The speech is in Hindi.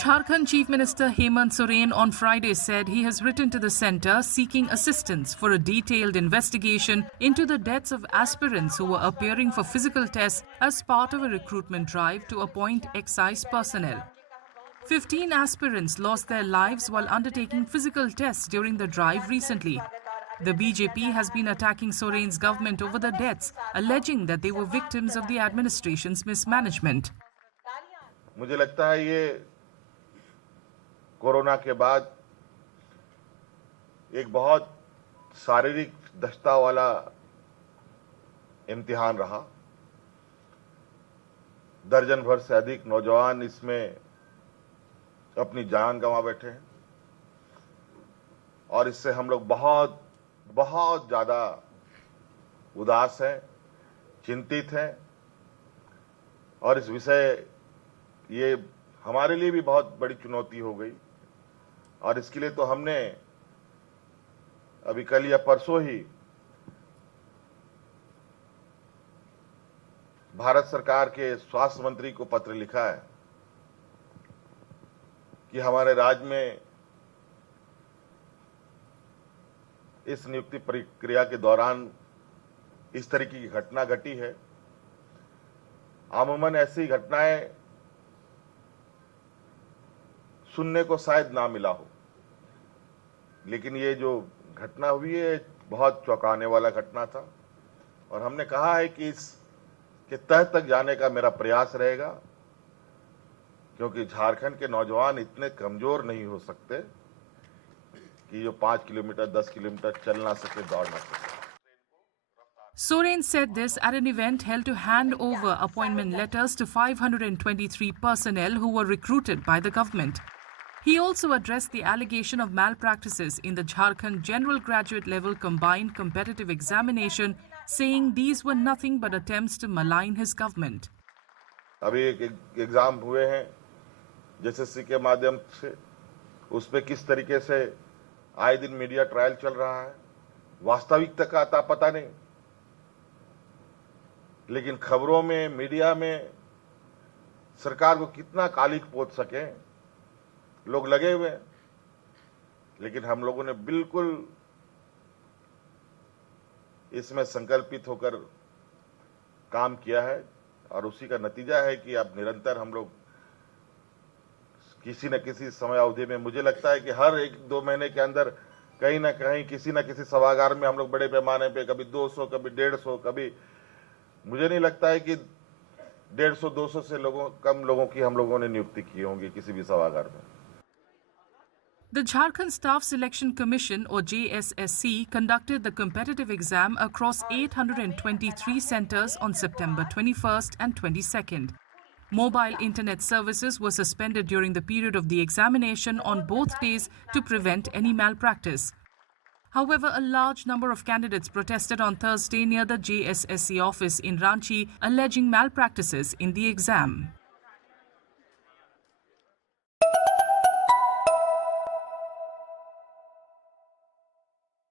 Jharkhand Chief Minister Hemant Soren on Friday said he has written to the centre seeking assistance for a detailed investigation into the deaths of aspirants who were appearing for physical tests as part of a recruitment drive to appoint excise personnel. 15 aspirants lost their lives while undertaking physical tests during the drive recently. The BJP has been attacking Soren's government over the deaths, alleging that they were victims of the administration's mismanagement. मुझे लगता है ये कोरोना के बाद एक बहुत शारीरिक दक्षता वाला इम्तिहान रहा। दर्जन भर से अधिक नौजवान इसमें अपनी जान गंवा बैठे हैं और इससे हम लोग बहुत बहुत ज्यादा उदास हैं, चिंतित हैं और इस विषय ये हमारे लिए भी बहुत बड़ी चुनौती हो गई और इसके लिए तो हमने अभी कल या परसों ही भारत सरकार के स्वास्थ्य मंत्री को पत्र लिखा है कि हमारे राज्य में इस नियुक्ति प्रक्रिया के दौरान इस तरीके की घटना घटी है। अमूमन ऐसी घटनाएं सुनने को शायद ना मिला हो, लेकिन ये जो घटना हुई है बहुत चौंकाने वाला घटना था और हमने कहा है कि इसके तह तक जाने का मेरा प्रयास रहेगा, क्योंकि झारखंड के नौजवान इतने कमजोर नहीं हो सकते कि जो 5 किलोमीटर 10 किलोमीटर चल ना सके, दौड़ ना सके। Soren said this at an event held to hand over appointment letters to 523 personnel who were recruited by the government. He also addressed the allegation of malpractices in the Jharkhand General Graduate Level Combined Competitive Examination, saying these were nothing but attempts to malign his government. अभी एक एग्जाम हुए हैं जेएसएससी के माध्यम से, उस पे किस तरीके से आए दिन मीडिया ट्रायल चल रहा है, वास्तविकता का आता पता नहीं, लेकिन खबरों में मीडिया में सरकार को कितना कालिख पोत सके लोग लगे हुए हैं, लेकिन हम लोगों ने बिल्कुल इसमें संकल्पित होकर काम किया है और उसी का नतीजा है कि अब निरंतर हम लोग किसी न किसी समय अवधि में, मुझे लगता है कि हर 1-2 महीने के अंदर कहीं ना कहीं किसी न किसी सभागार में हम लोग बड़े पैमाने पे कभी 200 कभी 150 कभी, मुझे नहीं लगता है कि 150-200 से कम लोगों की हम लोगों ने नियुक्ति की होंगी किसी भी सभागार में। The Jharkhand Staff Selection Commission or JSSC conducted the competitive exam across 823 centres on September 21st and 22nd. Mobile internet services were suspended during the period of the examination on both days to prevent any malpractice. However, a large number of candidates protested on Thursday near the JSSC office in Ranchi, alleging malpractices in the exam.